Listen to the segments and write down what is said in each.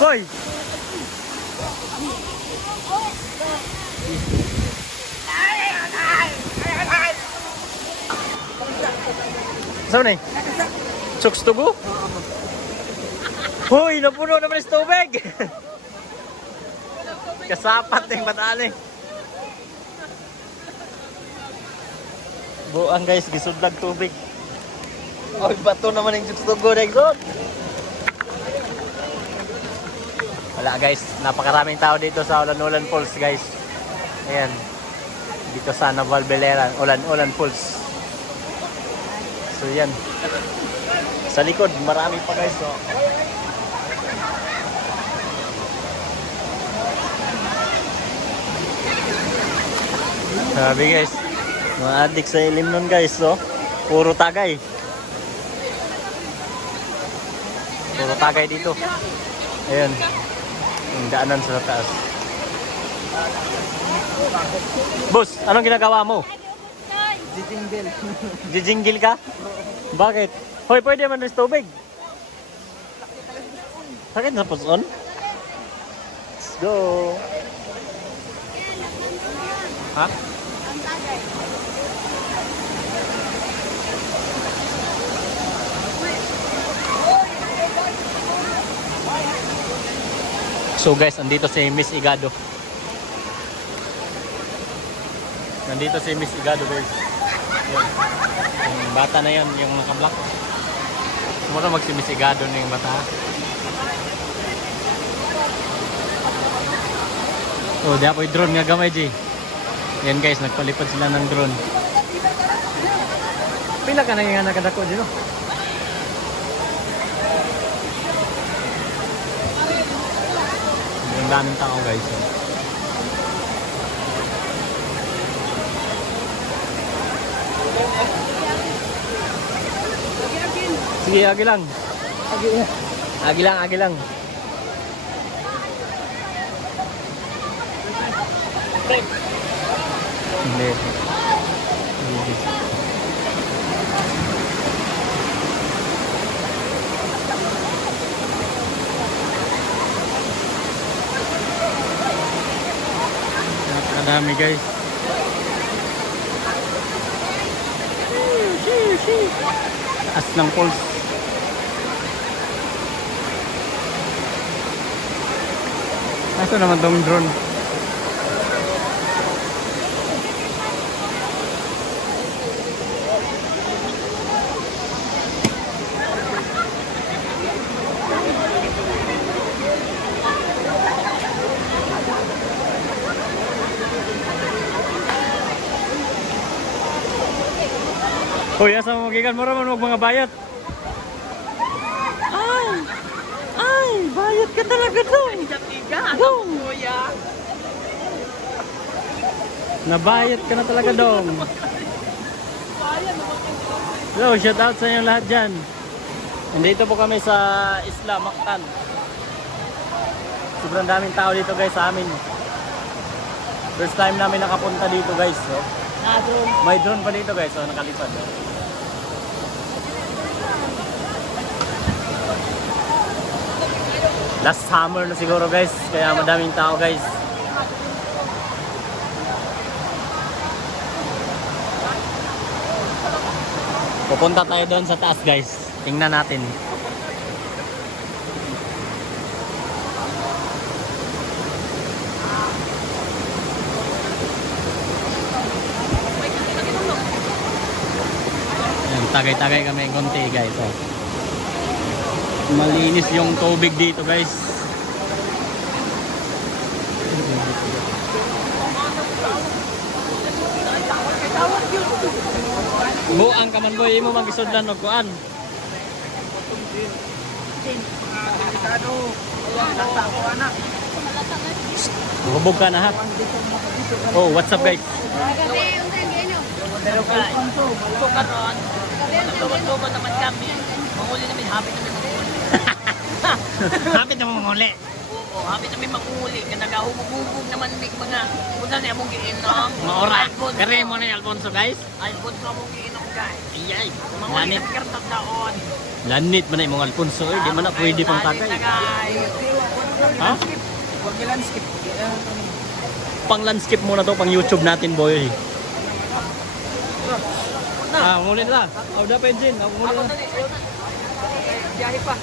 Boy! Saan na eh? To go? Hoy, napuno naman sa tubig! Kasapat yung eh. Buang guys, gisudlag tubig. Oy, bato naman yung chokes to go, Wala guys, napakaraming tao dito sa Ulan Ulan Falls guys. Ayan. Dito sa Naval Beleran, Ulan Ulan Falls. So yan. Sa likod, marami pa guys. Oh. Sabi guys, mga adik sa ilim nun guys. Oh. Puro tagay. Puro tagay dito. Ayan. Yung daanan sa taas. Boss, anong ginagawa mo? Jitinggil. Jijinggil ka? Bakit? Hoy, pwede man rin tubig. Sakit sa puson? Let's go. Ha? So guys, andito si Miss Igado. Nandito si Miss Igado guys. Yun. Yung bata na yun, yung naka-black. Mura magsimisigado na yung bata. Oh, di ako drone nga gamay, G. Yan guys, nagpalipad sila ng drone. Pila ka na yung nakadako dito? Ang daming tao guys. Oh. Sige, agi lang. Agi lang, agi lang. Hindi. Hindi. Napakadami guys. As ng pulse. Ito naman tong drone. Uy, asa mo magikan mo raman huwag mga bayat. Ay! Ay! Bayat ka talaga dong! Dong! Nabayat ka na talaga dong. So, shout out sa inyo lahat dyan. Nandito po kami sa Isla Mactan. Sobrang daming tao dito guys sa amin. First time namin nakapunta dito guys. So, may drone pa dito guys. So, nakalipad. Last summer na siguro guys. Kaya madaming tao guys. Pupunta tayo doon sa taas guys. Tingnan natin. Tagay-tagay kami konti guys. Oh. Malinis yung tubig dito guys. Buang ka man boy, imo magisudlan og kuan. Hubog ka na ha. Oh, what's up guys? Pero ito ka ron, tuman-tuman naman kami. Mahuli namin, happy namin. Hapit na mo muli. Oo, happy namin manghuli. Kaya nagahumububog naman may mga, saan yung mong giinom. Mga. Alfonso. Kare mo na yung Alfonso guys. Alfonso mong giinom guys. Iyay. Manghuli Ganit. kami kartang taon. Lanit man na yung mga Alfonso. Eh, di man na pwede pang tagay. Ha? Huwag lang skip. Pang landscape muna to, pang YouTube natin, boy. Ah, muli na. Ako muli Ako na. na. Biyahe pa.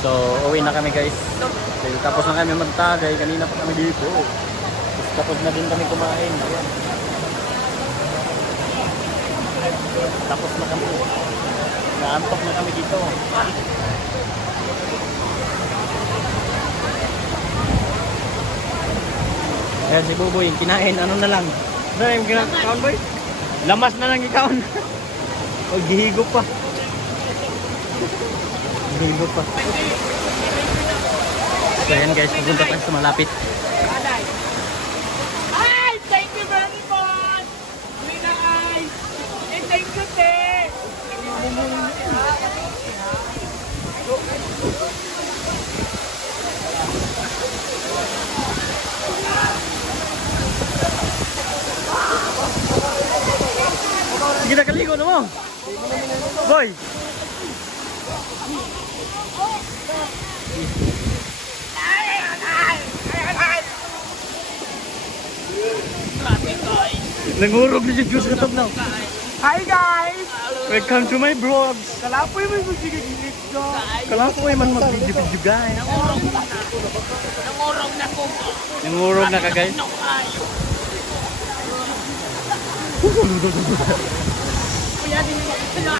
So, uwi na kami guys. Dahil tapos na kami magtagay. Kanina pa kami dito. Tapos tapos na din kami kumain. Ayan. Tapos na kami. Naantok na kami dito. Ayan si Buboy, kinain, ano na lang. Ano yung kinakaon boy? Lamas na lang ikaw. o gihigo pa. Gihigo pa. So yan guys, pupunta tayo sa malapit. Mo. Boy! Nangurog na yung juice katap na. Hi, guys! Welcome to my vlogs. Kalapoy mo yung magigigilip ko. Kala ko ay man mag-video-video guys. Nangorong na. Nangorong na ko. Nangurog na ka guys. Nang ayo. Kuya, di mo